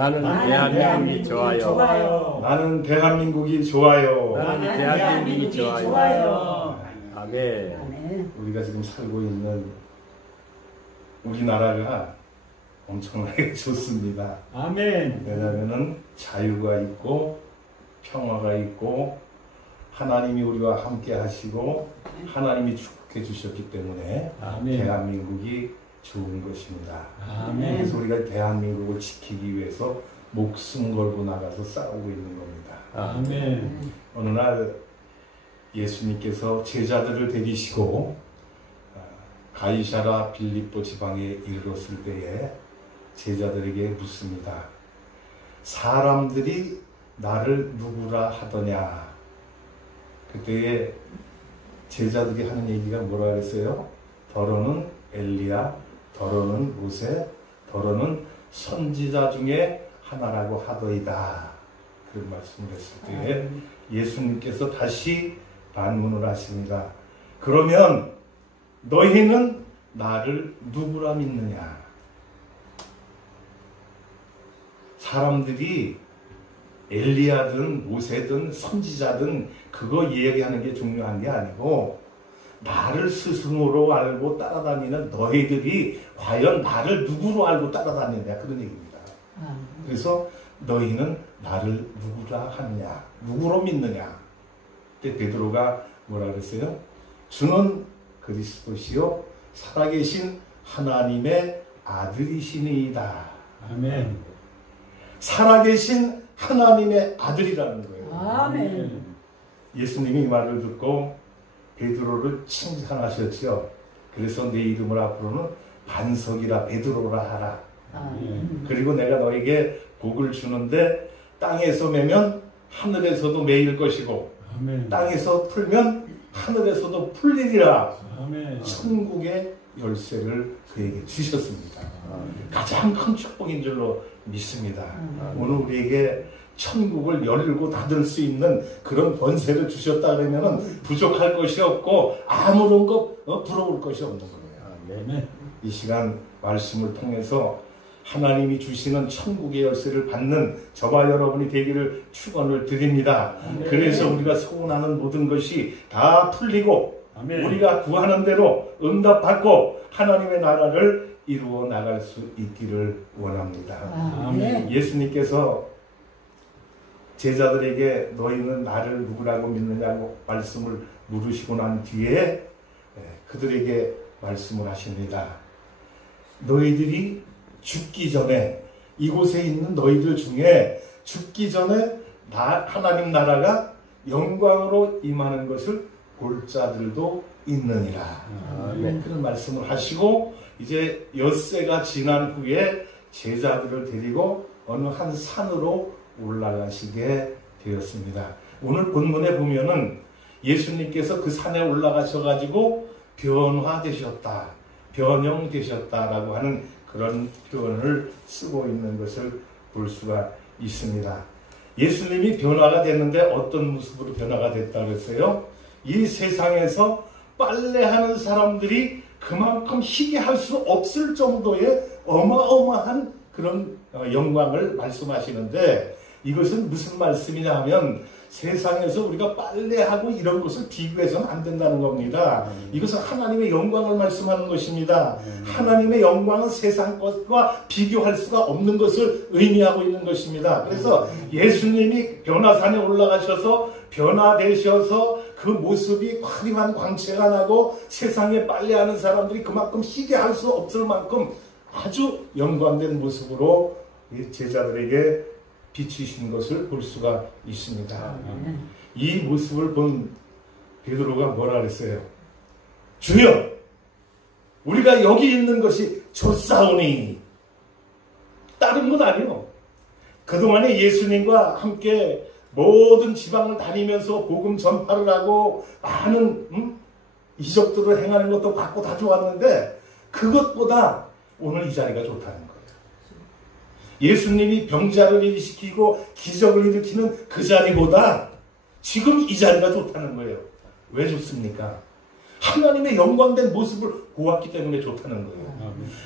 나는 대한민국이 좋아요. 나는 대한민국이 좋아요. 나는 대한민국이 좋아요. 아멘. 우리가 지금 살고 있는 우리나라가 엄청나게 좋습니다. 아멘. 왜냐하면 자유가 있고 평화가 있고 하나님이 우리와 함께 하시고 하나님이 축복해 주셨기 때문에 아멘. 대한민국이 좋은 것입니다. 아멘. 그래서 우리가 대한민국을 지키기 위해서 목숨 걸고 나가서 싸우고 있는 겁니다. 아멘. 어느 날 예수님께서 제자들을 데리시고 가이사라 빌립보 지방에 이르렀을 때에 제자들에게 묻습니다. 사람들이 나를 누구라 하더냐? 그때에 제자들이 하는 얘기가 뭐라 그랬어요? 더러는 엘리야, 더러는 모세, 더러는 선지자 중에 하나라고 하더이다. 그런 말씀을 했을 때에 예수님께서 다시 반문을 하십니다. 그러면 너희는 나를 누구라 믿느냐? 사람들이 엘리야든 모세든 선지자든 그거 이야기하는 게 중요한 게 아니고 나를 스승으로 알고 따라다니는 너희들이 과연 나를 누구로 알고 따라다니느냐 그런 얘기입니다. 그래서 너희는 나를 누구라 하느냐, 누구로 믿느냐. 그때 베드로가 뭐라 그랬어요? 주는 그리스도시요 살아계신 하나님의 아들이시니이다. 아멘. 살아계신 하나님의 아들이라는 거예요. 아멘. 예수님이 이 말을 듣고 베드로를 칭찬하셨죠. 그래서 내 이름을 앞으로는 반석이라 베드로라 하라. 그리고 내가 너에게 복을 주는데 땅에서 매면 하늘에서도 매일 것이고 아멘. 땅에서 풀면 하늘에서도 풀리리라. 아멘. 천국의 열쇠를 그에게 주셨습니다. 가장 큰 축복인 줄로 믿습니다. 오늘 우리에게 천국을 열고 닫을 수 있는 그런 권세를 주셨다 그러면 부족할 것이 없고 아무런 것 부러울 것이 없는 거예요. 아멘. 이 시간 말씀을 통해서 하나님이 주시는 천국의 열쇠를 받는 저와 여러분이 되기를 축원을 드립니다. 그래서 우리가 소원하는 모든 것이 다 풀리고 아멘. 우리가 구하는 대로 응답받고 하나님의 나라를 이루어 나갈 수 있기를 원합니다. 아멘. 예수님께서 제자들에게 너희는 나를 누구라고 믿느냐고 말씀을 물으시고 난 뒤에 그들에게 말씀을 하십니다. 너희들이 죽기 전에 이곳에 있는 너희들 중에 죽기 전에 하나님 나라가 영광으로 임하는 것을 볼 자들도 있느니라. 그런 말씀을 하시고 이제 엿새가 지난 후에 제자들을 데리고 어느 한 산으로 올라가시게 되었습니다. 오늘 본문에 보면은 예수님께서 그 산에 올라가셔가지고 변화되셨다, 변형되셨다라고 하는 그런 표현을 쓰고 있는 것을 볼 수가 있습니다. 예수님이 변화가 됐는데 어떤 모습으로 변화가 됐다고 했어요? 이 세상에서 빨래하는 사람들이 그만큼 희게 할 수 없을 정도의 어마어마한 그런 영광을 말씀하시는데 이것은 무슨 말씀이냐 하면 세상에서 우리가 빨래하고 이런 것을 비교해서는 안 된다는 겁니다. 이것은 하나님의 영광을 말씀하는 것입니다. 하나님의 영광은 세상 것과 비교할 수가 없는 것을 의미하고 있는 것입니다. 그래서 예수님이 변화산에 올라가셔서 변화되셔서 그 모습이 화려한 광채가 나고 세상에 빨래하는 사람들이 그만큼 희게 할 수 없을 만큼 아주 영광된 모습으로 제자들에게 비치신 것을 볼 수가 있습니다. 이 모습을 본 베드로가 뭐라 그랬어요? 주여, 우리가 여기 있는 것이 좋사오니. 다른 건 아니요. 그동안에 예수님과 함께 모든 지방을 다니면서 복음 전파를 하고 많은 이적들을 행하는 것도 받고 다 좋았는데 그것보다 오늘 이 자리가 좋다는 거예요. 예수님이 병자를 일으키고 기적을 일으키는 그 자리보다 지금 이 자리가 좋다는 거예요. 왜 좋습니까? 하나님의 영광된 모습을 보았기 때문에 좋다는 거예요.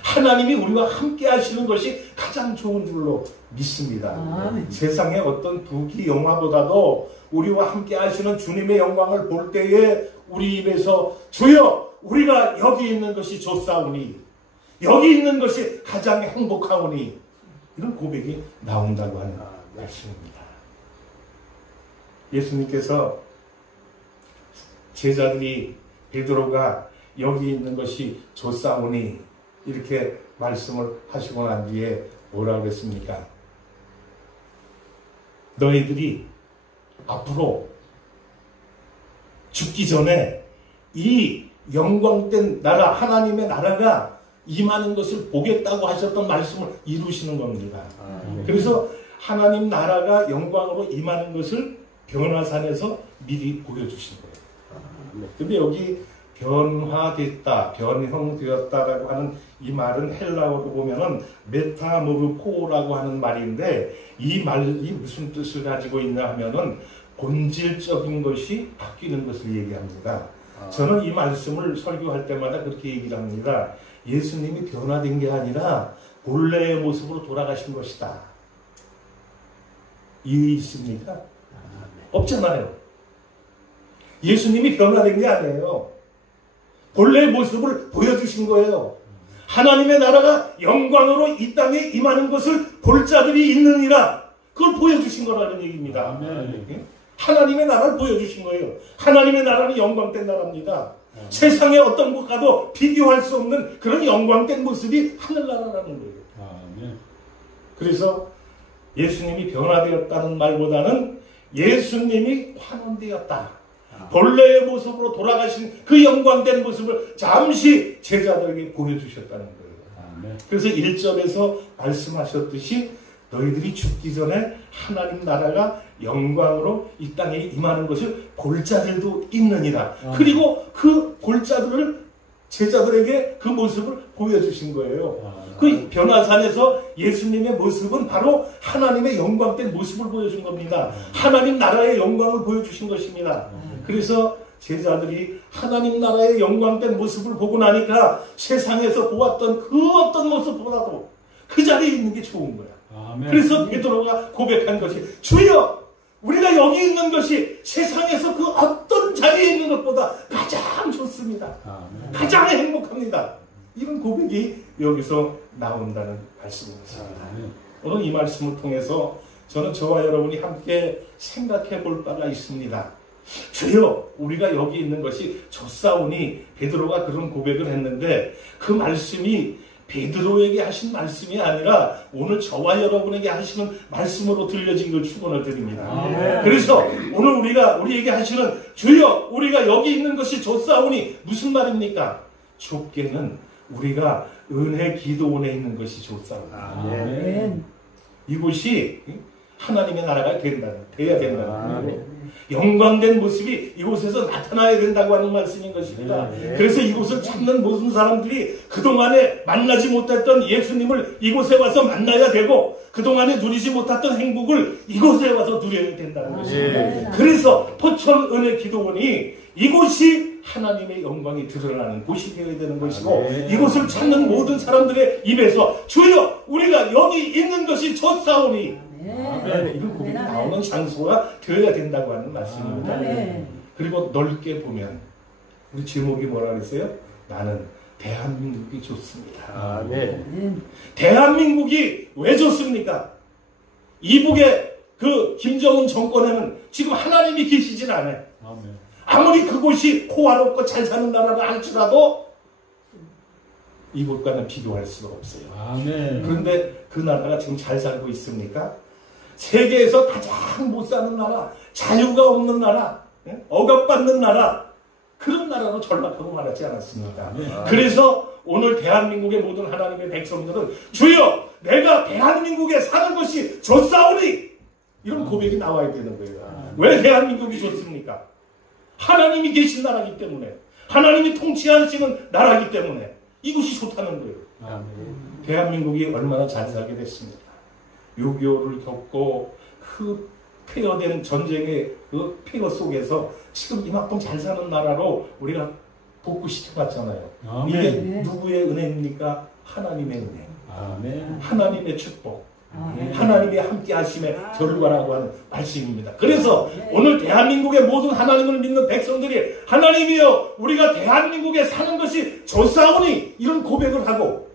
하나님이 우리와 함께 하시는 것이 가장 좋은 줄로 믿습니다. 세상의 어떤 부귀 영화보다도 우리와 함께 하시는 주님의 영광을 볼 때에 우리 입에서 주여 우리가 여기 있는 것이 좋사오니 여기 있는 것이 가장 행복하오니 이런 고백이 나온다고 하는 말씀입니다. 예수님께서 제자들이 베드로가 여기 있는 것이 좋사오니 이렇게 말씀을 하시고 난 뒤에 뭐라고 그랬습니까? 너희들이 앞으로 죽기 전에 이 영광된 나라 하나님의 나라가 임하는 것을 보겠다고 하셨던 말씀을 이루시는 겁니다. 그래서 하나님 나라가 영광으로 임하는 것을 변화산에서 미리 보여주신 거예요. 근데 여기 변화됐다, 변형되었다라고 하는 이 말은 헬라어로 보면은 메타모르포라고 하는 말인데 이 말이 무슨 뜻을 가지고 있냐 하면은 본질적인 것이 바뀌는 것을 얘기합니다. 저는 이 말씀을 설교할 때마다 그렇게 얘기를 합니다. 예수님이 변화된 게 아니라 본래의 모습으로 돌아가신 것이다. 이유 있습니까? 없잖아요. 예수님이 변화된 게 아니에요. 본래의 모습을 보여주신 거예요. 하나님의 나라가 영광으로 이 땅에 임하는 것을 볼 자들이 있느니라. 그걸 보여주신 거라는 얘기입니다. 하나님의 나라를 보여주신 거예요. 하나님의 나라는 영광된 나라입니다. 세상의 어떤 곳과도 비교할 수 없는 그런 영광된 모습이 하늘나라라는 거예요. 그래서 예수님이 변화되었다는 말보다는 예수님이 환원되었다. 본래의 모습으로 돌아가신 그 영광된 모습을 잠시 제자들에게 보여주셨다는 거예요. 그래서 1절에서 말씀하셨듯이 너희들이 죽기 전에 하나님 나라가 영광으로 이 땅에 임하는 것을 볼 자들도 있느니라. 그리고 그 볼 자들을 제자들에게 그 모습을 보여주신 거예요. 그 변화산에서 예수님의 모습은 바로 하나님의 영광된 모습을 보여준 겁니다. 하나님 나라의 영광을 보여주신 것입니다. 그래서 제자들이 하나님 나라의 영광된 모습을 보고 나니까 세상에서 보았던 그 어떤 모습보다도 그 자리에 있는 게 좋은 거야. 그래서 베드로가 고백한 것이 주여 우리가 여기 있는 것이 세상에서 그 어떤 자리에 있는 것보다 가장 좋습니다. 가장 행복합니다. 이런 고백이 여기서 나온다는 말씀이었습니다. 오늘 이 말씀을 통해서 저는 저와 여러분이 함께 생각해 볼 바가 있습니다. 주여 우리가 여기 있는 것이 좋사오니 베드로가 그런 고백을 했는데 그 말씀이 베드로에게 하신 말씀이 아니라 오늘 저와 여러분에게 하시는 말씀으로 들려지기를 축원을 드립니다. 그래서 오늘 우리에게 하시는 주여 우리가 여기 있는 것이 좋사오니 무슨 말입니까? 좁게는 우리가 은혜 기도원에 있는 것이 좋사오니 이곳이 하나님의 나라가 돼야 된다는 거예요. 영광된 모습이 이곳에서 나타나야 된다고 하는 말씀인 것입니다. 그래서 이곳을 찾는 모든 사람들이 그동안에 만나지 못했던 예수님을 이곳에 와서 만나야 되고 그동안에 누리지 못했던 행복을 이곳에 와서 누려야 된다는 것입니다. 그래서 포천 은혜 기도원이 이곳이 하나님의 영광이 드러나는 곳이 되어야 되는 것이고 이곳을 찾는 모든 사람들의 입에서 주여 우리가 여기 있는 것이 좋사오니 이런 고백이 나오는 장소가 되어야 된다고 하는 말씀입니다. 그리고 넓게 보면 우리 제목이 뭐라 그랬어요? 나는 대한민국이 좋습니다. 대한민국이 왜 좋습니까? 이북의 그 김정은 정권에는 지금 하나님이 계시진 않아요. 아무리 그곳이 호화롭고 잘 사는 나라라 할지라도 이곳과는 비교할 수가 없어요. 그런데 그 나라가 지금 잘 살고 있습니까? 세계에서 가장 못 사는 나라, 자유가 없는 나라, 억압받는 나라, 그런 나라로 전락하고 말하지 않았습니까? 그래서 오늘 대한민국의 모든 하나님의 백성들은 주여 내가 대한민국에 사는 것이 좋사오니 이런 고백이 나와야 되는 거예요. 왜 대한민국이 좋습니까? 하나님이 계신 나라이기 때문에, 하나님이 통치하시는 나라이기 때문에 이곳이 좋다는 거예요. 대한민국이 얼마나 잘 살게 됐습니까? 6.25를 겪고 그 폐허된 전쟁의 그 폐허 속에서 지금 이만큼 잘 사는 나라로 우리가 복구시켜봤잖아요. 아멘. 이게 누구의 은혜입니까? 하나님의 은혜. 아멘. 하나님의 축복. 하나님의 함께 하심의 결과라고 하는 말씀입니다. 그래서 오늘 대한민국의 모든 하나님을 믿는 백성들이 하나님이여 우리가 대한민국에 사는 것이 좋사오니 이런 고백을 하고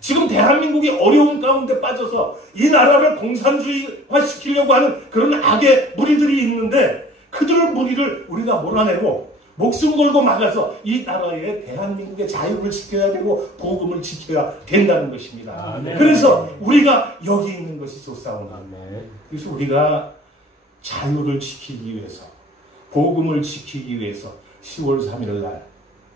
지금 대한민국이 어려운 가운데 빠져서 이 나라를 공산주의화 시키려고 하는 그런 악의 무리들이 있는데 그들의 무리를 우리가 몰아내고 목숨 걸고 막아서 이 나라의 대한민국의 자유를 지켜야 되고 복음을 지켜야 된다는 것입니다. 아멘. 그래서 우리가 여기 있는 것이 좋사오니 아멘. 그래서 우리가 자유를 지키기 위해서 복음을 지키기 위해서 10월 3일 날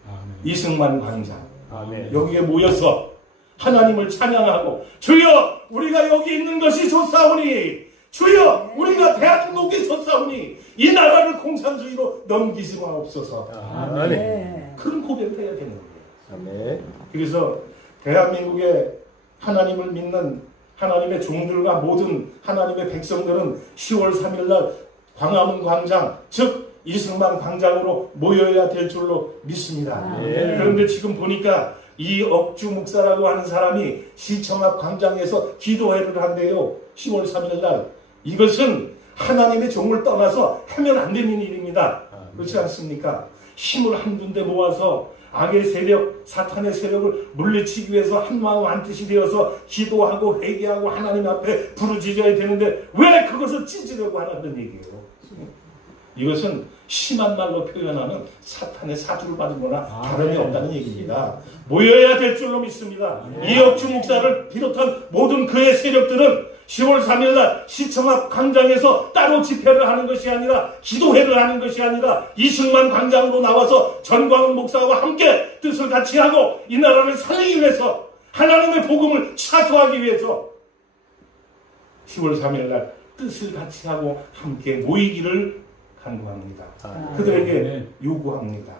아멘. 이승만 광장 아멘. 여기에 모여서 하나님을 찬양하고 주여 우리가 여기 있는 것이 좋사오니 주여 우리가 대한민국이 좋사오니 이 나라를 공산주의로 넘기지 마옵소서. 아멘. 그런 고백을 해야 되는 거예요. 아멘. 그래서 대한민국의 하나님을 믿는 하나님의 종들과 모든 하나님의 백성들은 10월 3일 날 광화문 광장 즉 이승만 광장으로 모여야 될 줄로 믿습니다. 그런데 지금 보니까 이억주 목사라고 하는 사람이 시청 앞 광장에서 기도회를 한대요. 10월 3일 날. 이것은 하나님의 종을 떠나서 하면 안 되는 일입니다. 그렇지 않습니까? 힘을 한 군데 모아서 악의 세력, 사탄의 세력을 물리치기 위해서 한마음 한뜻이 되어서 기도하고 회개하고 하나님 앞에 부르짖어야 되는데 왜 그것을 찢으려고 하는 얘기예요. 이것은 심한 말로 표현하는 사탄의 사주를 받은 거나 다름이 없다는 얘기입니다. 모여야 될 줄로 믿습니다. 이억주 목사를 비롯한 모든 그의 세력들은 10월 3일 날 시청 앞 광장에서 따로 집회를 하는 것이 아니라 기도회를 하는 것이 아니라 이승만 광장으로 나와서 전광훈 목사와 함께 뜻을 같이 하고 이 나라를 살리기 위해서 하나님의 복음을 차수하기 위해서 10월 3일 날 뜻을 같이 하고 함께 모이기를 간구합니다. 그들에게 요구합니다.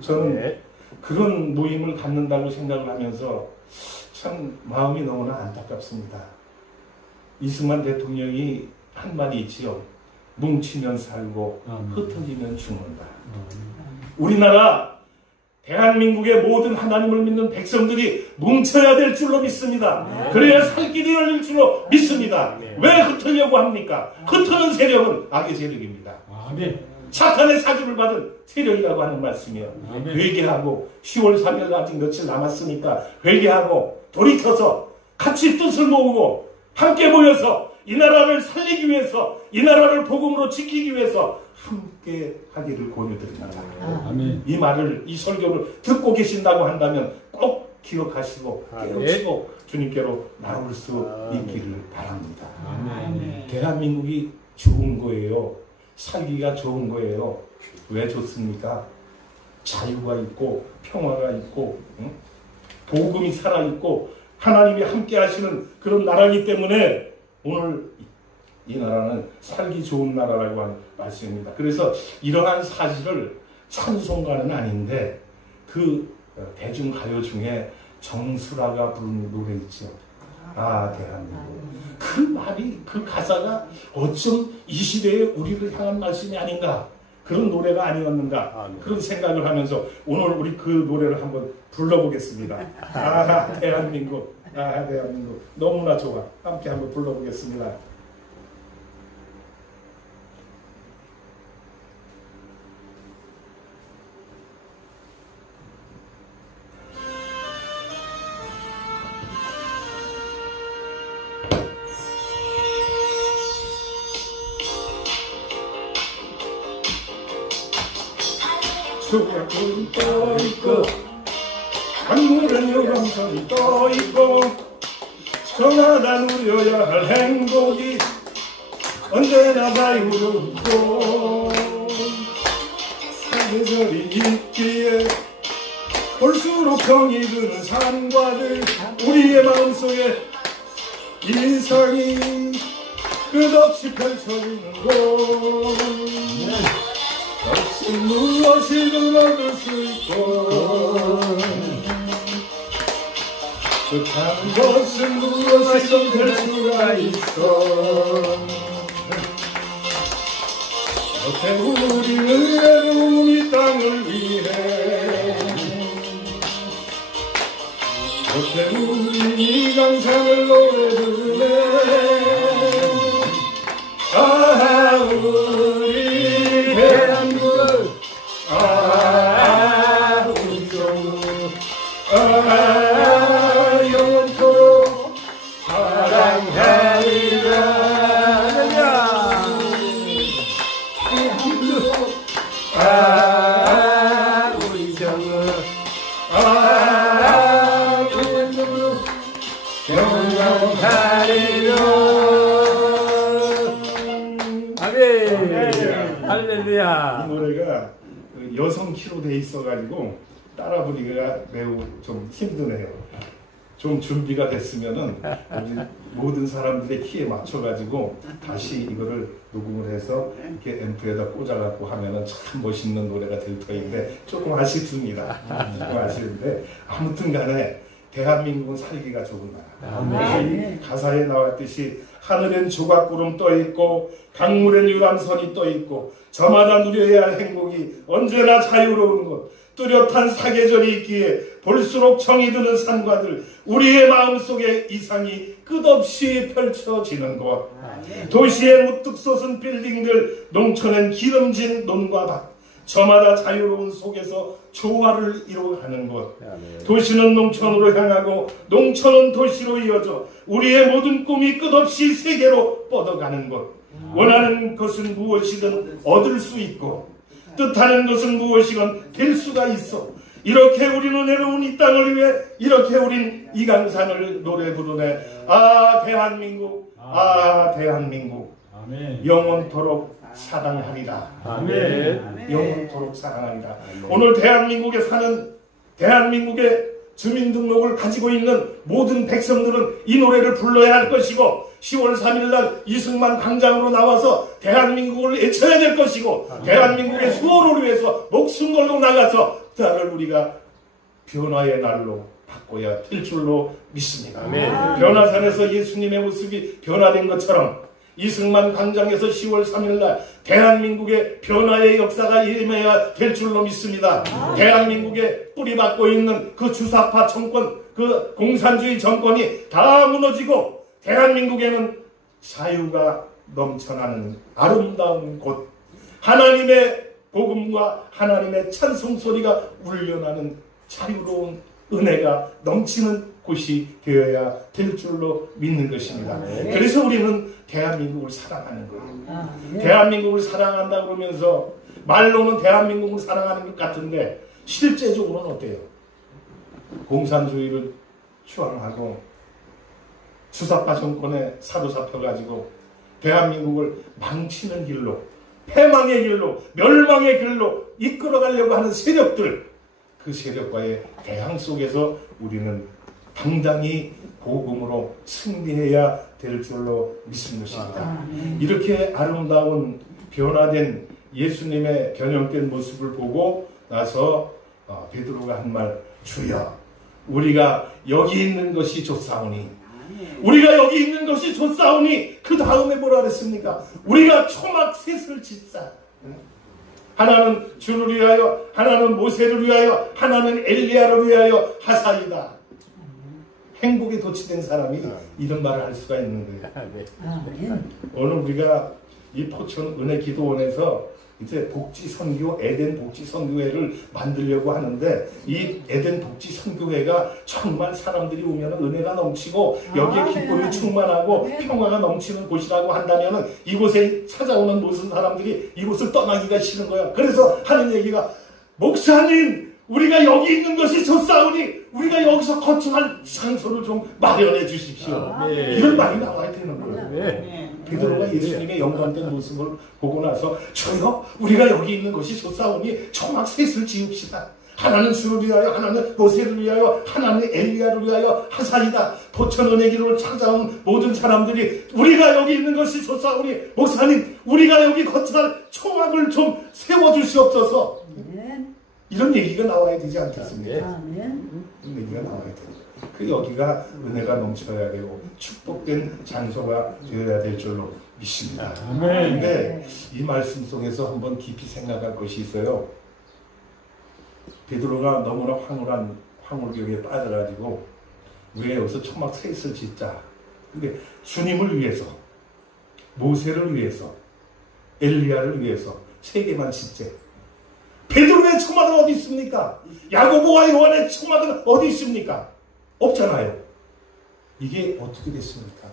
저는 그런 모임을 갖는다고 생각을 하면서 참 마음이 너무나 안타깝습니다. 이승만 대통령이 한 말이 있지요. 뭉치면 살고 흩어지면 죽는다. 우리나라 대한민국의 모든 하나님을 믿는 백성들이 뭉쳐야 될 줄로 믿습니다. 그래야 살 길이 열릴 줄로 믿습니다. 왜 흩으려고 합니까? 흩트는 세력은 악의 세력입니다. 사탄의 사주를 받은 세력이라고 하는 말씀이에요. 회개하고 10월 3일 아직 며칠 남았으니까 회개하고 돌이켜서 같이 뜻을 모으고 함께 모여서 이 나라를 살리기 위해서 이 나라를 복음으로 지키기 위해서 함께 하기를 권유드립니다. 이 말을 이 설교를 듣고 계신다고 한다면 꼭 기억하시고 깨우치고 주님께로 나올 수 있기를 바랍니다. 대한민국이 좋은 거예요. 살기가 좋은 거예요. 왜 좋습니까? 자유가 있고 평화가 있고 복음이 살아있고 하나님이 함께 하시는 그런 나라이기 때문에 오늘 이 나라는 살기 좋은 나라라고 하는 말씀입니다. 그래서 이러한 사실을 찬송가는 아닌데 그 대중가요 중에 정수라가 부른 노래 있죠. 아 대한민국. 그 말이 그 가사가 어쩜 이 시대에 우리를 향한 말씀이 아닌가 그런 노래가 아니었는가 그런 생각을 하면서 오늘 우리 그 노래를 한번 불러보겠습니다. 아 대한민국 아 대한민국 너무나 좋아. 함께 한번 불러보겠습니다. 수백은 떠있고 강물은 유광선이 떠있고 저마다 누려야 할 행복이 언제나 자유롭고 사계절이 있기에 볼수록 정이 드는 산과들 우리의 마음속에 인상이 끝없이 펼쳐지는 곳 없이 무엇이든 얻을 수 있고 뜻하는 것은 무엇이든 될 수가 있어 어때 우리는 외로운 이 땅을 위해 어때 우리 이 강산을 노래 부르네 아 우리 대한민국 아 우리 조국 아 영원토록 사랑하리라 아 우리 정은 아 영원토록 영원하리라 아멘. 할렐루야. 이 노래가 여성 키로 돼 있어가지고 따라 부르기가 매우 좀 힘드네요. 좀 준비가 됐으면은 우리 모든 사람들의 키에 맞춰가지고 다시 이거를 녹음을 해서 이렇게 앰프에다 꽂아갖고 하면은 참 멋있는 노래가 될 터인데 조금 아쉽습니다. 조금 아쉬운데 아무튼간에 대한민국은 살기가 좋은 나라. 이 가사에 나왔듯이 하늘엔 조각구름 떠 있고 강물엔 유람선이 떠 있고 저마다 누려야 할 행복이 언제나 자유로운 곳 뚜렷한 사계절이 있기에 볼수록 정이 드는 산과들 우리의 마음속에 이상이 끝없이 펼쳐지는 곳 도시의 무뚝 솟은 빌딩들 농촌엔 기름진 논과 밭 저마다 자유로운 속에서 조화를 이루어가는 곳 도시는 농촌으로 향하고 농촌은 도시로 이어져 우리의 모든 꿈이 끝없이 세계로 뻗어가는 곳 원하는 것은 무엇이든 얻을 수 있고 뜻하는 것은 무엇이건 될 수가 있어 이렇게 우리는 외로운 이 땅을 위해 이렇게 우린 이 강산을 노래 부르네 아 대한민국 아 대한민국 아멘. 영원토록 사랑하리라 아멘. 영원토록 사랑하리라 오늘 대한민국에 사는 대한민국의 주민등록을 가지고 있는 모든 백성들은 이 노래를 불러야 할 것이고 10월 3일날 이승만 광장으로 나와서 대한민국을 외쳐야 될 것이고 대한민국의 수호를 위해서 목숨 걸고 나가서 나를 우리가 변화의 날로 바꿔야 될 줄로 믿습니다. 변화산에서 예수님의 모습이 변화된 것처럼 이승만 광장에서 10월 3일날 대한민국의 변화의 역사가 일어나야 될 줄로 믿습니다. 대한민국에 뿌리박고 있는 그 주사파 정권, 그 공산주의 정권이 다 무너지고 대한민국에는 자유가 넘쳐나는 아름다운 곳 하나님의 복음과 하나님의 찬송 소리가 울려나는 자유로운 은혜가 넘치는 곳이 되어야 될 줄로 믿는 것입니다. 그래서 우리는 대한민국을 사랑하는 거예요. 대한민국을 사랑한다 그러면서 말로는 대한민국을 사랑하는 것 같은데 실제적으로는 어때요? 공산주의를 추앙하고 주사파 정권에 사로잡혀가지고 대한민국을 망치는 길로 패망의 길로 멸망의 길로 이끌어가려고 하는 세력들 그 세력과의 대항 속에서 우리는 당당히 복음으로 승리해야 될 줄로 믿는 것입니다. 이렇게 아름다운 변화된 예수님의 변형된 모습을 보고 나서 베드로가 한 말 주여 우리가 여기 있는 것이 좋사오니 우리가 여기 있는 것이 좋사오니 그 다음에 뭐라 그랬습니까? 우리가 초막 셋을 짓자. 하나는 주를 위하여 하나는 모세를 위하여 하나는 엘리야를 위하여 하사이다. 행복에 도취된 사람이 이런 말을 할 수가 있는 거예요. 오늘 우리가 이 포천 은혜 기도원에서 이제 복지 선교 에덴 복지 선교회를 만들려고 하는데 이 에덴 복지 선교회가 정말 사람들이 오면 은혜가 넘치고 여기에 기쁨이 충만하고 평화가 넘치는 곳이라고 한다면 이곳에 찾아오는 모든 사람들이 이곳을 떠나기가 싫은 거야. 그래서 하는 얘기가 목사님 우리가 여기 있는 것이 좋사오니 우리가 여기서 거처할 장소를 좀 마련해 주십시오. 이런 말이 나와야 되는 거예요. 베드로가 예수님의 영광된 모습을 보고 나서 주여 우리가 여기 있는 것이 좋사오니 초막 셋을 지읍시다. 하나는 주를 위하여 하나는 모세를 위하여 하나는 엘리야를 위하여 하사이다. 포천 은혜기를 찾아온 모든 사람들이 우리가 여기 있는 것이 좋사오니 목사님 우리가 여기 거처할 초막을 좀 세워주시옵소서. 이런 얘기가 나와야 되지 않겠습니까? 이런 얘기가 나와야 돼요. 그 여기가 은혜가 넘쳐야 되고 축복된 장소가 되어야 될 줄로 믿습니다. 그런데 이 말씀 속에서 한번 깊이 생각할 것이 있어요. 베드로가 너무나 황홀교에 빠져가지고 우리가 여기서 초막 셋을 짓자. 근데 주님을 위해서, 모세를 위해서, 엘리야를 위해서 세 개만 짓재. 베드로의 초막은 어디 있습니까? 야고보와 요한의 초막은 어디 있습니까? 없잖아요. 이게 어떻게 됐습니까?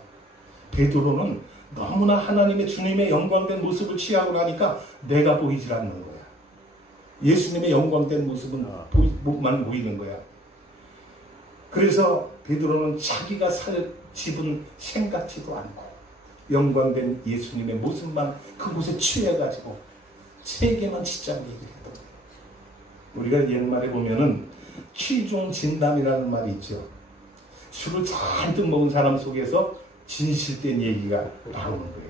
베드로는 너무나 하나님의 주님의 영광된 모습을 취하고 나니까 내가 보이질 않는 거야. 예수님의 영광된 모습은 만 보이는 거야. 그래서 베드로는 자기가 살 집은 생각지도 않고 영광된 예수님의 모습만 그곳에 취해가지고 세 개만 짓자고 얘기를 했던 거예요. 우리가 옛말에 보면은 취중진담이라는 말이 있죠. 술을 잔뜩 먹은 사람 속에서 진실된 얘기가 나오는 거예요.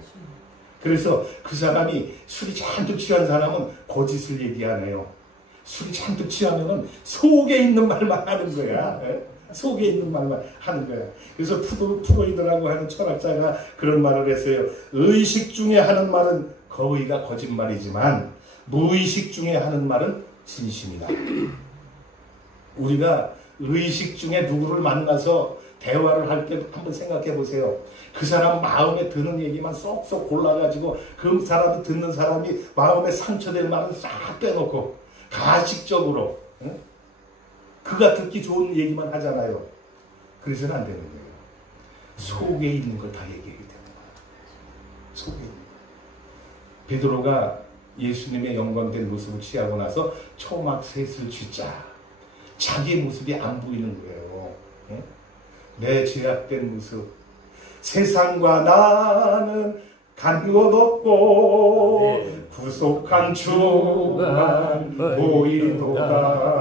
그래서 그 사람이 술이 잔뜩 취한 사람은 거짓을 얘기 안 해요. 술이 잔뜩 취하면은 속에 있는 말만 하는 거야. 속에 있는 말만 하는 거야. 그래서 프로이드라고 하는 철학자가 그런 말을 했어요. 의식 중에 하는 말은 거의가 거짓말이지만 무의식 중에 하는 말은 진심이다. 우리가 의식 중에 누구를 만나서 대화를 할 때 한번 생각해 보세요. 그 사람 마음에 드는 얘기만 쏙쏙 골라가지고 그 사람이 듣는 사람이 마음에 상처될 말은 싹 빼놓고 가식적으로 그가 듣기 좋은 얘기만 하잖아요. 그래서는 안 되는 거예요. 속에 있는 걸 다 얘기해야 되는 거예요. 속에 있는 거. 베드로가 예수님의 영광된 모습을 취하고 나서 초막 셋을 짓자. 자기의 모습이 안 보이는 거예요. 내 죄악된 모습. 세상과 나는 간 것 없고 구속한 주만 보이도다.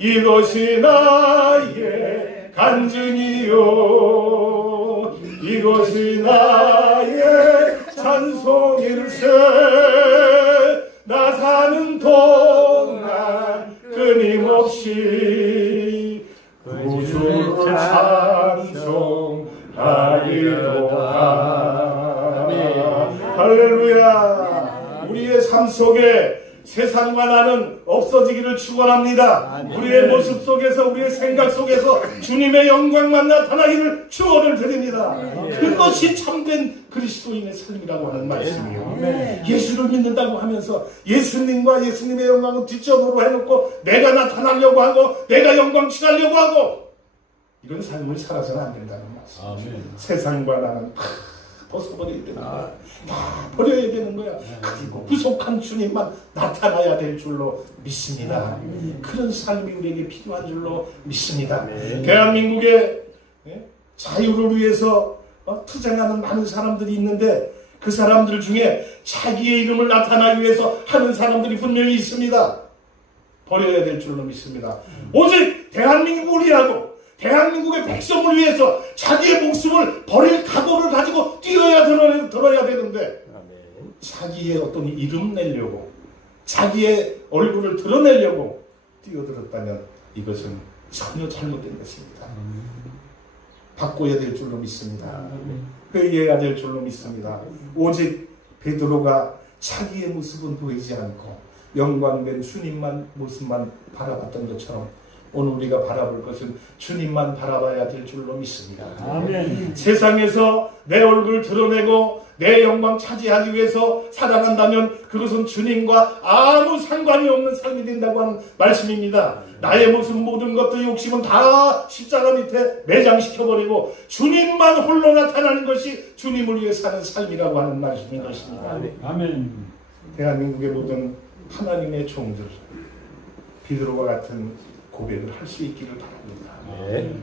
이것이 나의 간증이요 이것이 나의 찬송일세. 나 사는 동안 끊임없이 구주를 찬송하리로다. 할렐루야. 우리의 삶 속에 세상과 나는 없어지기를 축원합니다. 우리의 모습 속에서 우리의 생각 속에서 주님의 영광만 나타나기를 축원을 드립니다. 그것이 참된 그리스도인의 삶이라고 하는 말씀이에요. 예수를 믿는다고 하면서 예수님과 예수님의 영광을 뒷전으로 해놓고 내가 나타나려고 하고 내가 영광 취하려고 하고 이런 삶을 살아서는 안 된다는 말씀. 세상과 나는 벗어버려야 되는 거야. 다 버려야 되는 거야. 그리고 구속한 주님만 나타나야 될 줄로 믿습니다. 그런 삶이 우리에게 필요한 줄로 믿습니다. 대한민국의 자유를 위해서 투쟁하는 많은 사람들이 있는데 그 사람들 중에 자기의 이름을 나타나기 위해서 하는 사람들이 분명히 있습니다. 버려야 될 줄로 믿습니다. 오직 대한민국을 위하고 대한민국의 백성을 위해서 자기의 목숨을 버릴 각오를 가지고 뛰어야 들어야 되는데 자기의 어떤 이름 내려고 자기의 얼굴을 드러내려고 뛰어들었다면 이것은 전혀 잘못된 것입니다. 바꿔야 될 줄로 믿습니다. 회개해야 될 줄로 믿습니다. 오직 베드로가 자기의 모습은 보이지 않고 영광된 주님만 모습만 바라봤던 것처럼 오늘 우리가 바라볼 것은 주님만 바라봐야 될 줄로 믿습니다. 아멘. 세상에서 내 얼굴 드러내고 내 영광 차지하기 위해서 살아간다면 그것은 주님과 아무 상관이 없는 삶이 된다고 하는 말씀입니다. 나의 모습 모든 것들 욕심은 다 십자가 밑에 매장시켜버리고 주님만 홀로 나타나는 것이 주님을 위해 사는 삶이라고 하는 말씀인 것입니다. 아멘. 대한민국의 모든 하나님의 종들 베드로와 같은 고백을 할 수 있기를 바랍니다.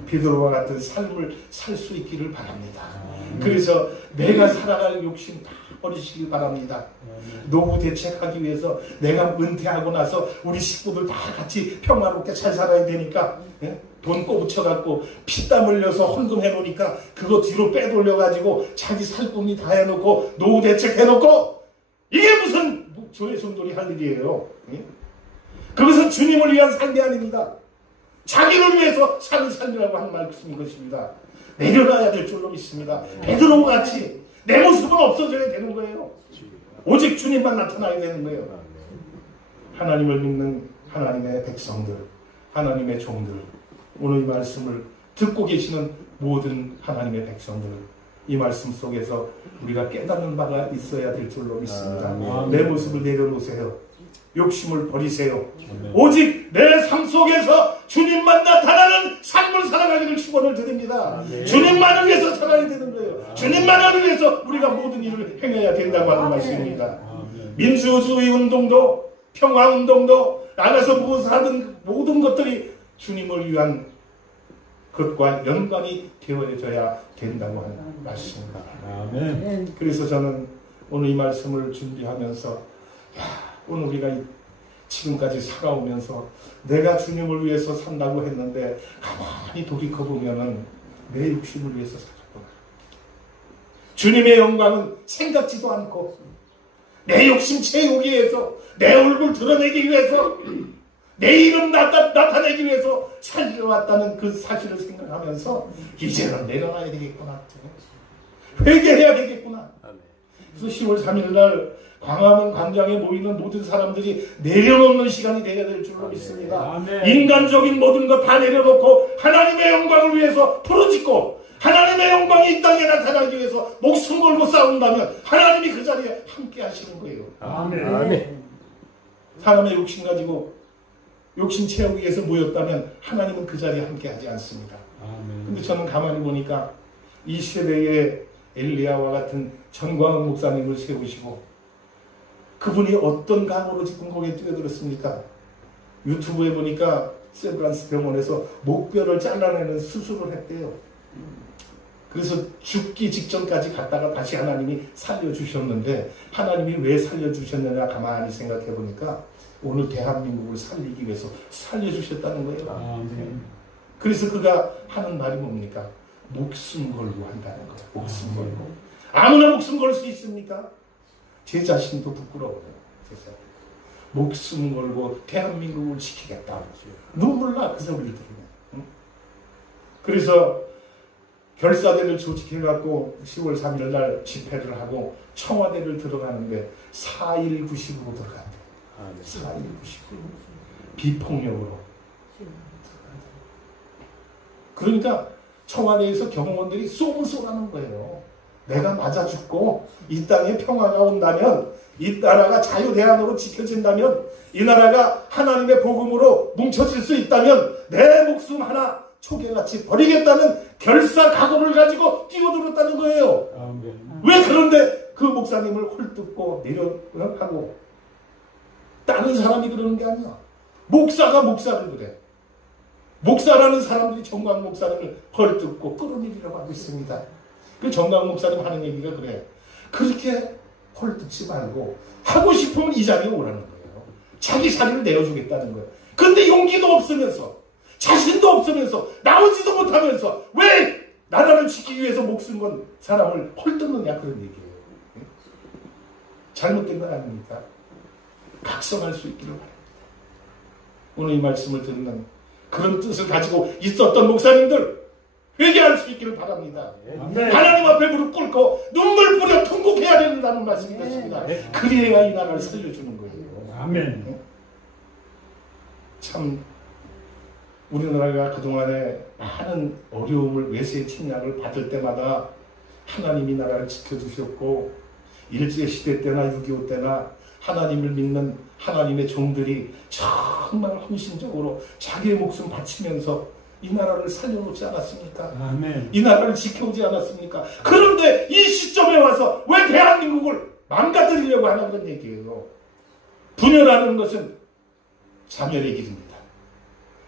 베드로와 같은 삶을 살 수 있기를 바랍니다. 그래서 내가 살아갈 욕심 다 버리시길 바랍니다. 노후 대책하기 위해서 내가 은퇴하고 나서 우리 식구들 다 같이 평화롭게 잘 살아야 되니까 돈 꼬부쳐갖고 피땀 흘려서 헌금해 놓으니까 그거 뒤로 빼돌려가지고 자기 살 꿈이 다 해놓고 노후 대책해놓고 이게 무슨 조의 성돌이 할 일이에요. 그것은 주님을 위한 삶이 아닙니다. 자기를 위해서 사는 삶이라고 하는 말씀인 것입니다. 내려놔야 될 줄로 믿습니다. 베드로 같이 내 모습은 없어져야 되는 거예요. 오직 주님만 나타나야 되는 거예요. 하나님을 믿는 하나님의 백성들, 하나님의 종들, 오늘 이 말씀을 듣고 계시는 모든 하나님의 백성들, 이 말씀 속에서 우리가 깨닫는 바가 있어야 될 줄로 믿습니다. 내 모습을 내려놓으세요. 욕심을 버리세요. 오직 내 삶 속에서 주님만 나타나는 삶을 살아가기를 축원을 드립니다. 주님만을 위해서 살아야 되는 거예요. 주님만을 위해서 우리가 모든 일을 행해야 된다고 하는 말씀입니다. 민주주의 운동도 평화운동도 나가서 무엇을 하든 모든 것들이 주님을 위한 것과 연관이 되어져야 된다고 하는 말씀입니다. 아멘. 그래서 저는 오늘 이 말씀을 준비하면서 오늘 우리가 지금까지 살아오면서 내가 주님을 위해서 산다고 했는데 가만히 돌이켜보면은 내 욕심을 위해서 살았구나. 주님의 영광은 생각지도 않고 내 욕심 채우기 위해서, 내 얼굴 드러내기 위해서, 내 이름 나타내기 위해서 살려왔다는 그 사실을 생각하면서 이제는 내려놔야 되겠구나, 회개해야 되겠구나. 그래서 10월 3일 날 광화문 광장에 모이는 모든 사람들이 내려놓는 시간이 되어야 될 줄로 믿습니다. 인간적인 모든 것 다 내려놓고 하나님의 영광을 위해서 부르짖고 하나님의 영광이 이 땅에 나타나기 위해서 목숨 걸고 싸운다면 하나님이 그 자리에 함께 하시는 거예요. 아멘. 사람의 욕심 가지고 욕심 채우기 위해서 모였다면 하나님은 그 자리에 함께 하지 않습니다. 근데 저는 가만히 보니까 이 세대에 엘리야와 같은 전광훈 목사님을 세우시고 그분이 어떤 각오로 지금 거기에 뛰어들었습니까? 유튜브에 보니까 세브란스 병원에서 목뼈를 잘라내는 수술을 했대요. 그래서 죽기 직전까지 갔다가 다시 하나님이 살려주셨는데 하나님이 왜 살려주셨느냐 가만히 생각해 보니까 오늘 대한민국을 살리기 위해서 살려주셨다는 거예요. 그래서 그가 하는 말이 뭡니까? 목숨 걸고 한다는 거예요. 목숨 걸고. 아무나 목숨 걸 수 있습니까? 제 자신도 부끄러워요. 목숨 걸고 대한민국을 지키겠다. 눈물 나 그 소리를 들으면. 그래서 결사대를 조직해갖고 10월 3일 날 집회를 하고 청와대를 들어가는데 4.19식으로 들어간대. 4.19식으로. 비폭력으로. 그러니까 청와대에서 경호원들이 쏘면 쏘라는 거예요. 내가 맞아 죽고 이 땅에 평화가 온다면, 이 나라가 자유대안으로 지켜진다면, 이 나라가 하나님의 복음으로 뭉쳐질 수 있다면 내 목숨 하나 초계같이 버리겠다는 결사 각오를 가지고 뛰어들었다는 거예요. 왜 그런데 그 목사님을 헐뜯고 내려하고 다른 사람이 그러는 게 아니야. 목사가 목사를 그래. 목사라는 사람들이 정광 목사님을 헐뜯고 끌어내리라고 하고 있습니다. 그 정광 목사님 하는 얘기가 그래. 그렇게 헐뜯지 말고 하고 싶으면 이 자리에 오라는 거예요. 자기 자리를 내어주겠다는 거예요. 근데 용기도 없으면서 자신도 없으면서 나오지도 못하면서 왜 나라를 지키기 위해서 목숨 건 사람을 헐뜯느냐 그런 얘기예요. 잘못된 건 아닙니까? 각성할 수 있기를 바랍니다. 오늘 이 말씀을 듣는 그런 뜻을 가지고 있었던 목사님들 회개할 수 있기를 바랍니다. 하나님 앞에 무릎 꿇고 눈물 뿌려 통곡해야 된다는 말씀이 것입니다. 그래야 이 나라를 살려주는 거예요. 아멘. 참 우리나라가 그동안에 많은 어려움을, 외세의 침략을 받을 때마다 하나님이 나라를 지켜주셨고, 일제시대 때나 6.25 때나 하나님을 믿는 하나님의 종들이 정말 헌신적으로 자기의 목숨 바치면서 이 나라를 살려놓지 않았습니까? 아멘. 이 나라를 지켜오지 않았습니까? 그런데 이 시점에 와서 왜 대한민국을 망가뜨리려고 하는 건 얘기예요. 분열하는 것은 자멸의 길입니다.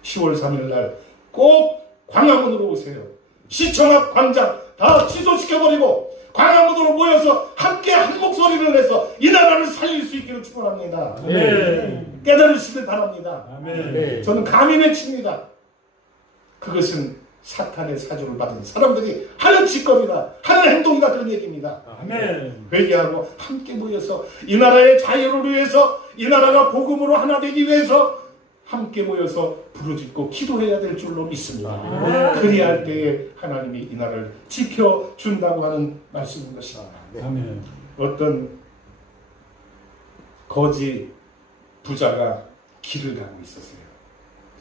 10월 3일 날 꼭 광화문으로 오세요. 시청 앞 광장 다 취소시켜버리고 광화문으로 모여서 함께 한 목소리를 내서 이 나라를 살릴 수 있기를 축원합니다. 깨달으시길 바랍니다. 아멘. 저는 감히 외칩니다. 그것은 사탄의 사주를 받은 사람들이 하는 짓거리나 하는 행동이다 그런 얘기입니다. 아멘. 회개하고 함께 모여서 이 나라의 자유를 위해서, 이 나라가 복음으로 하나 되기 위해서 함께 모여서 부르짖고 기도해야 될 줄로 믿습니다. 아멘. 그리할 때에 하나님이 이 나라를 지켜준다고 하는 말씀인 것입니다. 아멘. 어떤 거지 부자가 길을 가고 있었어요.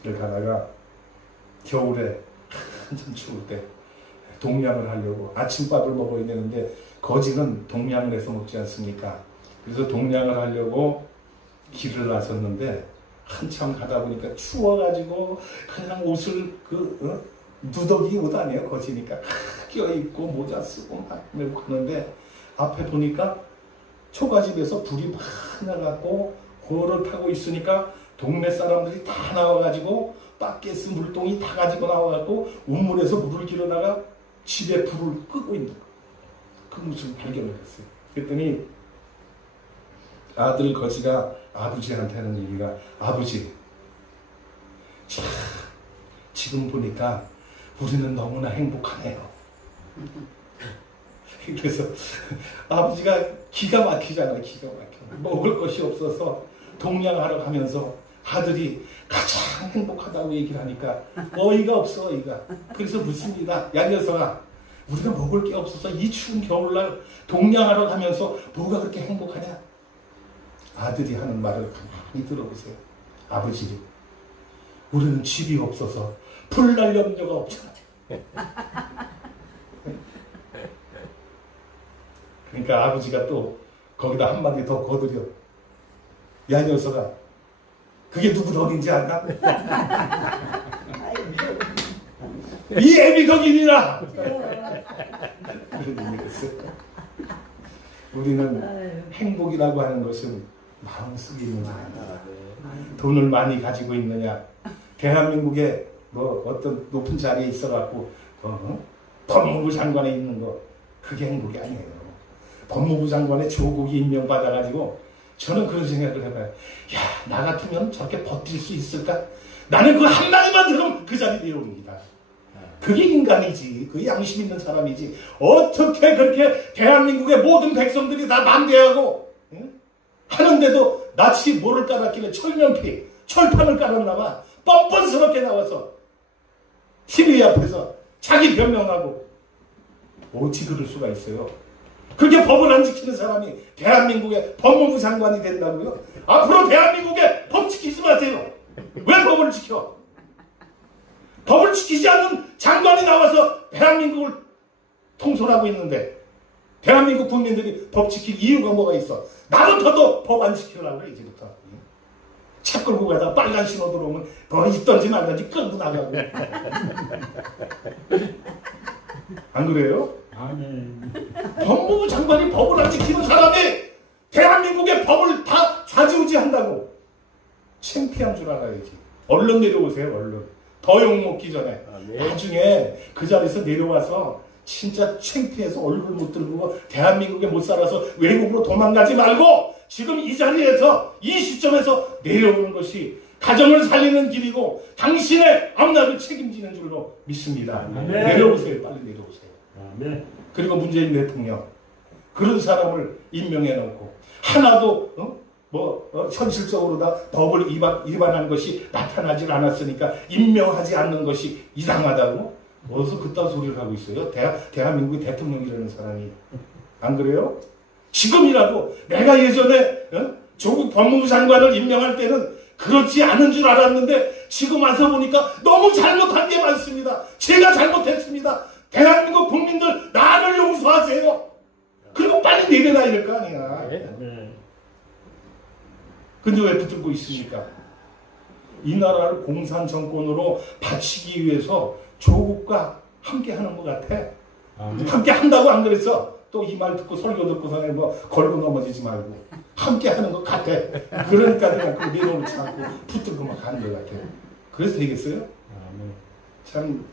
길을 가다가 겨울에 한참 추울 때 동량을 하려고 아침밥을 먹어야 되는데 거지는 동량을 해서 먹지 않습니까? 그래서 동량을 하려고 길을 나섰는데 한참 가다 보니까 추워가지고 그냥 옷을 누더기 옷 아니에요? 거지니까 껴입고 모자 쓰고 막 메고 가는데 앞에 보니까 초가집에서 불이 막 나갖고 호를 타고 있으니까 동네 사람들이 다 나와가지고 바켓스 물동이 다 가지고 나와갖고 우물에서 물을 길어다가 집에 불을 끄고 있는 거예요. 그 모습을 발견을 했어요. 그랬더니 아들 거지가 아버지한테 하는 얘기가 아버지 참 지금 보니까 우리는 너무나 행복하네요. 그래서 아버지가 기가 막히잖아요. 기가 막혀. 먹을 것이 없어서 동냥하러 가면서 아들이 가장 행복하다고 얘기를 하니까 어이가 없어 어이가. 그래서 묻습니다. 야 녀석아 우리가 먹을 게 없어서 이 추운 겨울날 동냥하러 가면서 뭐가 그렇게 행복하냐. 아들이 하는 말을 가만히 들어보세요. 아버지 우리는 집이 없어서 불날 염려가 없잖아요. 그러니까 아버지가 또 거기다 한마디 더 거들여. 야 녀석아 그게 누구 덕인지 알까? 이 애비 덕이니라. 그런 의미였어요. 우리는 행복이라고 하는 것은 마음속에 있는 거야. 돈을 많이 가지고 있느냐, 대한민국에 뭐 어떤 높은 자리에 있어갖고 법무부 장관에 있는 거 그게 행복이 아니에요. 법무부 장관에 조국이 임명받아가지고 저는 그런 생각을 해봐요. 야, 나 같으면 저렇게 버틸 수 있을까? 나는 그 한마디만 들으면 그 자리 내려옵니다. 그게 인간이지. 그게 양심 있는 사람이지. 어떻게 그렇게 대한민국의 모든 백성들이 다 반대하고 하는데도 낯이 뭐를 깔았길래 철면피, 철판을 깔았나봐. 뻔뻔스럽게 나와서 TV 앞에서 자기 변명하고 어찌 그럴 수가 있어요. 그렇게 법을 안 지키는 사람이 대한민국의 법무부 장관이 된다고요? 앞으로 대한민국에 법 지키지 마세요. 왜 법을 지켜? 법을 지키지 않는 장관이 나와서 대한민국을 통솔하고 있는데 대한민국 국민들이 법 지킬 이유가 뭐가 있어? 나부터도 법 안 지키려고 그래 이제부터. 차 끌고 가다 빨간 신호 들어오면 뭐 있던지 말던지 끌고 나가고. 안 그래요? 아멘. 법무부 장관이 법을 안 지키는 사람이 대한민국의 법을 다 좌지우지한다고. 창피한 줄 알아야지. 얼른 내려오세요. 얼른. 더 욕먹기 전에. 나중에 그 자리에서 내려와서 진짜 창피해서 얼굴 못 들고 대한민국에 못 살아서 외국으로 도망가지 말고 지금 이 자리에서 이 시점에서 내려오는 것이 가정을 살리는 길이고 당신의 앞날을 책임지는 줄로 믿습니다. 내려오세요. 빨리 내려오세요. 아멘. 그리고 문재인 대통령 그런 사람을 임명해놓고 하나도 현실적으로 다 법을 위반한 것이 나타나질 않았으니까 임명하지 않는 것이 이상하다고? 어디서 그딴 소리를 하고 있어요? 대한민국의 대통령이라는 사람이. 안 그래요? 지금이라도 내가 예전에 조국 법무부 장관을 임명할 때는 그렇지 않은 줄 알았는데 지금 와서 보니까 너무 잘못한 게 많습니다. 제가 잘못했습니다. 대한민국 국민들 나를 용서하세요. 그리고 빨리 내려놔야 될 거 아니야. 근데 왜 붙들고 있습니까? 이 나라를 공산 정권으로 바치기 위해서 조국과 함께 하는 것 같아. 함께 한다고 안 그랬어? 또 이 말 듣고 설교 듣고서 뭐 걸고 넘어지지 말고 함께 하는 것 같아. 그러니까 내가 그 내려놓지 않고 붙들고 막 가는 것 같아. 그래서 되겠어요? 참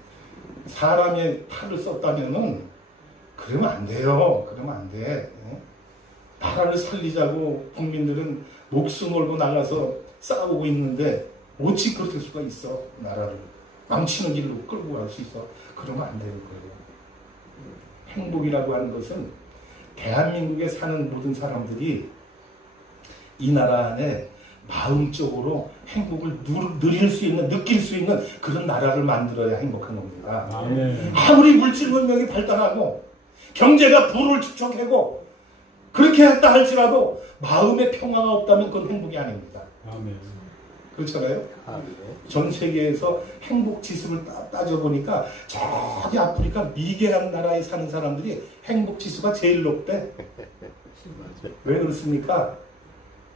사람의 탈을 썼다면은 그러면 안 돼요. 그러면 안 돼. 나라를 살리자고 국민들은 목숨 걸고 나가서 싸우고 있는데 어찌 그렇게 수가 있어. 나라를 망치는 길로 끌고 갈 수 있어. 그러면 안 되는 거예요. 행복이라고 하는 것은 대한민국에 사는 모든 사람들이 이 나라 안에 마음적으로 행복을 누릴 수 있는, 느낄 수 있는 그런 나라를 만들어야 행복한 겁니다. 아멘. 아무리 물질 문명이 발달하고 경제가 부를 축적하고 그렇게 했다 할지라도 마음의 평화가 없다면 그건 행복이 아닙니다. 아멘. 그렇잖아요? 아멘. 전 세계에서 행복 지수를 따져보니까 저기 아프리카 미개한 나라에 사는 사람들이 행복 지수가 제일 높대. 왜 그렇습니까?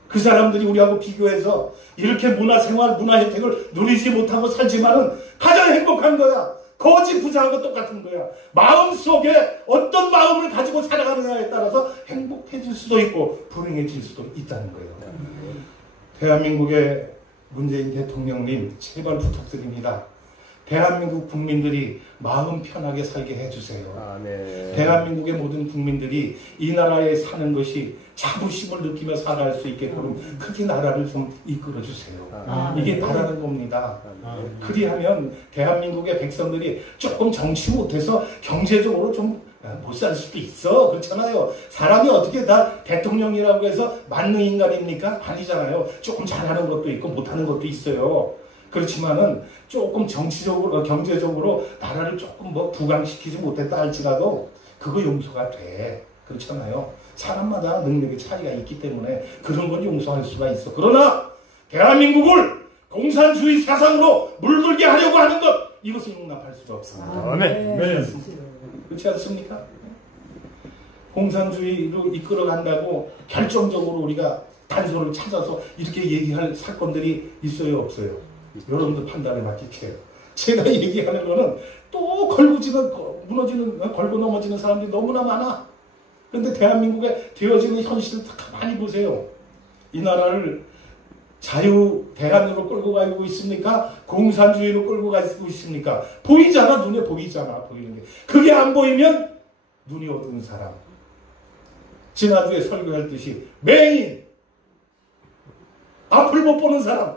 그 사람들이 우리하고 비교해서 이렇게 문화생활, 문화 혜택을 누리지 못하고 살지만은 가장 행복한 거야. 거지 부자하고 똑같은 거야. 마음속에 어떤 마음을 가지고 살아가느냐에 따라서 행복해질 수도 있고 불행해질 수도 있다는 거예요. 대한민국의 문재인 대통령님 제발 부탁드립니다. 대한민국 국민들이 마음 편하게 살게 해주세요. 아멘. 대한민국의 모든 국민들이 이 나라에 사는 것이 자부심을 느끼며 살아갈 수 있게끔 크게 나라를 좀 이끌어주세요. 아멘. 이게 바라는 겁니다. 아멘. 그리하면 대한민국의 백성들이 조금 정치 못해서 경제적으로 좀 못 살 수도 있어. 그렇잖아요. 사람이 어떻게 다 대통령이라고 해서 만능 인간입니까? 아니잖아요. 조금 잘하는 것도 있고 못하는 것도 있어요. 그렇지만은 조금 정치적으로, 경제적으로 나라를 조금 뭐 부강시키지 못했다 할지라도 그거 용서가 돼. 그렇잖아요. 사람마다 능력의 차이가 있기 때문에 그런 건 용서할 수가 있어. 그러나 대한민국을 공산주의 사상으로 물들게 하려고 하는 것, 이것은 용납할 수가 없습니다. 아멘. 그렇지 않습니까? 공산주의로 이끌어간다고 결정적으로 우리가 단서를 찾아서 이렇게 얘기할 사건들이 있어요, 없어요? 여러분들 판단에 맡길게요. 제가 얘기하는 거는 또 무너지는, 걸고 넘어지는 사람들이 너무나 많아. 그런데 대한민국에 되어지는 현실을 가만히 보세요. 이 나라를 자유대한으로 끌고 가고 있습니까? 공산주의로 끌고 가고 있습니까? 보이잖아. 눈에 보이잖아. 보이는 게. 그게 안 보이면 눈이 어두운 사람. 지난주에 설교했듯이 맹인, 앞을 못 보는 사람,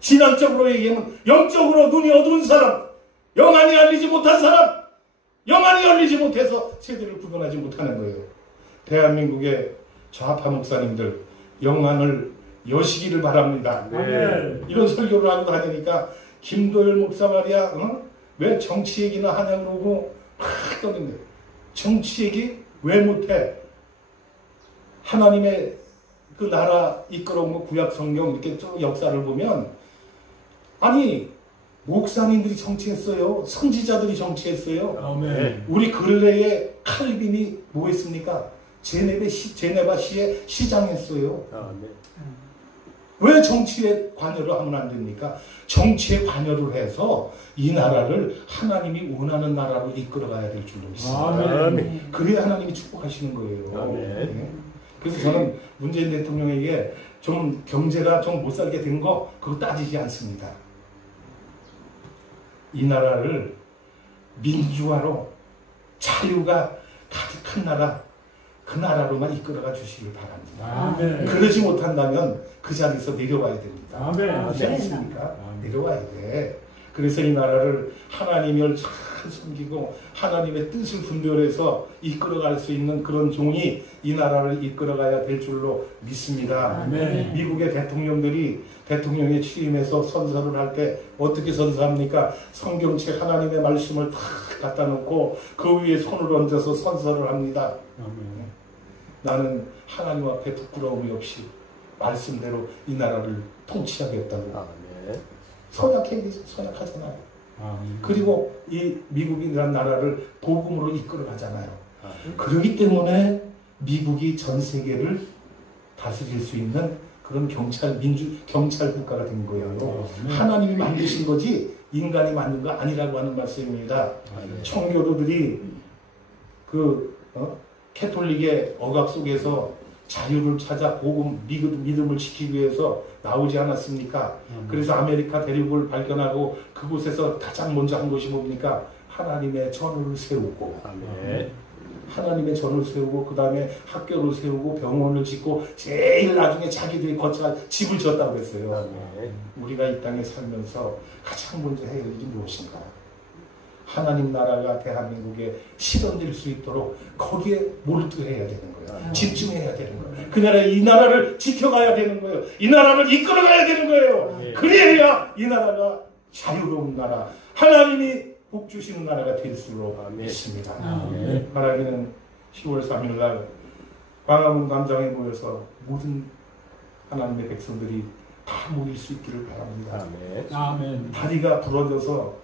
신앙적으로 얘기하면 영적으로 눈이 어두운 사람, 영안이 열리지 못한 사람, 영안이 열리지 못해서 세대를 구분하지 못하는 거예요. 대한민국의 좌파 목사님들 영안을 여시기를 바랍니다. 네. 이런 설교를 하고 다니니까 김도열 목사 말이야, 왜 정치 얘기나 하냐 그러고 떠는데 정치 얘기 왜 못해? 하나님의 그 나라 이끌어온 거 구약 성경 이렇게 쭉 역사를 보면 아니 목사님들이 정치했어요. 선지자들이 정치했어요. 아멘. 우리 근래에 칼빈이 뭐 했습니까? 제네바시에 시장했어요. 아멘. 왜 정치에 관여를 하면 안 됩니까? 정치에 관여를 해서 이 나라를 하나님이 원하는 나라로 이끌어가야 될 줄로 믿습니다. 아멘. 그래야 하나님이 축복하시는 거예요. 아멘. 네. 그래서 저는 문재인 대통령에게 좀 경제가 좀 못 살게 된 거 그거 따지지 않습니다. 이 나라를 민주화로 자유가 가득한 나라, 그 나라로만 이끌어가 주시길 바랍니다. 아멘. 그러지 못한다면 그 자리에서 내려와야 됩니다. 아멘. 그렇지 않습니까? 아멘. 내려와야 돼. 그래서 이 나라를 하나님을 잘 섬기고 하나님의 뜻을 분별해서 이끌어갈 수 있는 그런 종이 이 나라를 이끌어가야 될 줄로 믿습니다. 아멘. 미국의 대통령들이 대통령에 취임해서 선서를 할 때 어떻게 선서합니까? 성경책 하나님의 말씀을 다 갖다 놓고 그 위에 손을 얹어서 선서를 합니다. 아멘. 나는 하나님 앞에 부끄러움이 없이 말씀대로 이 나라를 통치하겠다고. 아멘. 선약하잖아요. 아멘. 그리고 이 미국이라는 나라를 복음으로 이끌어가잖아요. 아멘. 그렇기 때문에 미국이 전 세계를 다스릴 수 있는 그런 경찰 국가가 된 거예요. 하나님이 만드신 거지 인간이 만든 거 아니라고 하는 말씀입니다. 아멘. 청교도들이 캐톨릭의 억압 속에서 자유를 찾아 복음 믿음을 지키기 위해서 나오지 않았습니까? 그래서 아메리카 대륙을 발견하고 그곳에서 가장 먼저 한 것이 뭡니까? 하나님의 전을 세우고 아멘. 하나님의 전을 세우고 그 다음에 학교를 세우고 병원을 짓고 제일 나중에 자기들이 거쳐갈 집을 지었다고 했어요. 아멘. 우리가 이 땅에 살면서 가장 먼저 해야 할 일이 무엇인가? 하나님 나라가 대한민국에 실현될 수 있도록 거기에 몰두해야 되는 거예요. 집중해야 되는 거예요. 그 나라, 이 나라를 지켜가야 되는 거예요. 이 나라를 이끌어가야 되는 거예요. 그래야 이 나라가 자유로운 나라, 하나님이 복 주시는 나라가 될 수로 있습니다. 하나님은 10월 3일 날 광화문 광장에 모여서 모든 하나님의 백성들이 다 모일 수 있기를 바랍니다. 아멘. 다리가 부러져서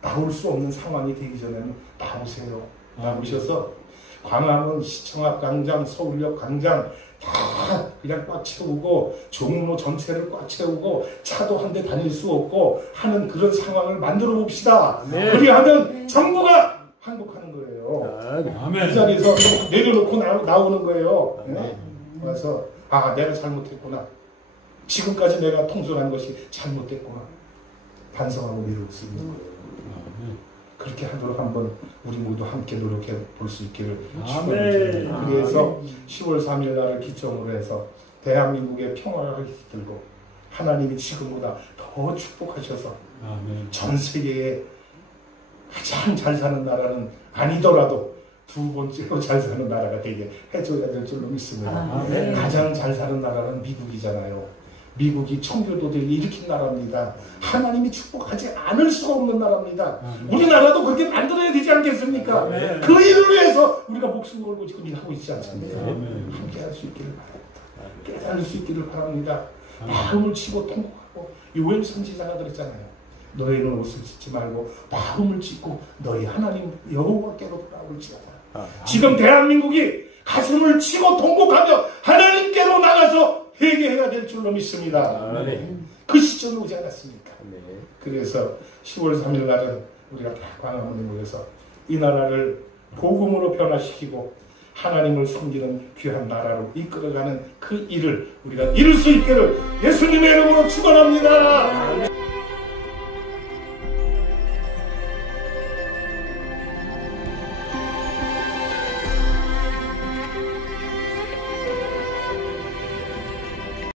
나올 수 없는 상황이 되기 전에는 나오세요. 나오셔서 광화문 시청 앞 광장, 서울역 광장 다 그냥 꽉 채우고 종로 전체를 꽉 채우고 차도 한 대 다닐 수 없고 하는 그런 상황을 만들어 봅시다. 그리하면 정부가 항복하는 거예요. 아멘. 그 자리에서 내려놓고 나오는 거예요. 그래서 아, 내가 잘못했구나. 지금까지 내가 통솔한 것이 잘못됐구나. 반성하고 이룰 수 있는 거예요. 그렇게 하도록 한번 우리 모두 함께 노력해 볼 수 있기를 축원드립니다. 그래서 10월 3일 날을 기점으로 해서 대한민국의 평화를 이끌고 하나님이 지금보다 더 축복하셔서 전 세계에 가장 잘 사는 나라는 아니더라도 두 번째로 잘 사는 나라가 되게 해줘야 될 줄로 믿습니다. 가장 잘 사는 나라는 미국이잖아요. 미국이 청교도들을 일으킨 나라입니다. 하나님이 축복하지 않을 수가 없는 나라입니다. 우리나라도 그렇게 만들어야 되지 않겠습니까? 그 일을 위해서 우리가 목숨 걸고 지금 일하고 있지 않습니까? 함께 할 수 있기를 바랍니다. 깨달을 수 있기를 바랍니다. 마음을 치고 통곡하고 요엘 선지자가 그랬잖아요. 너희는 옷을 찢지 말고 마음을 찢고 너희 하나님 여호와께로 돌아올지어다. 지금 대한민국이 가슴을 치고 통곡하며 하나님께로 나가서 회개해야 될 줄로 믿습니다. 그 시점이 오지 않았습니까? 그래서 10월 3일 날은 우리가 다 광화문에 모여서 이 나라를 복음으로 변화시키고 하나님을 섬기는 귀한 나라로 이끌어가는 그 일을 우리가 이룰 수 있기를 예수님의 이름으로 축원합니다.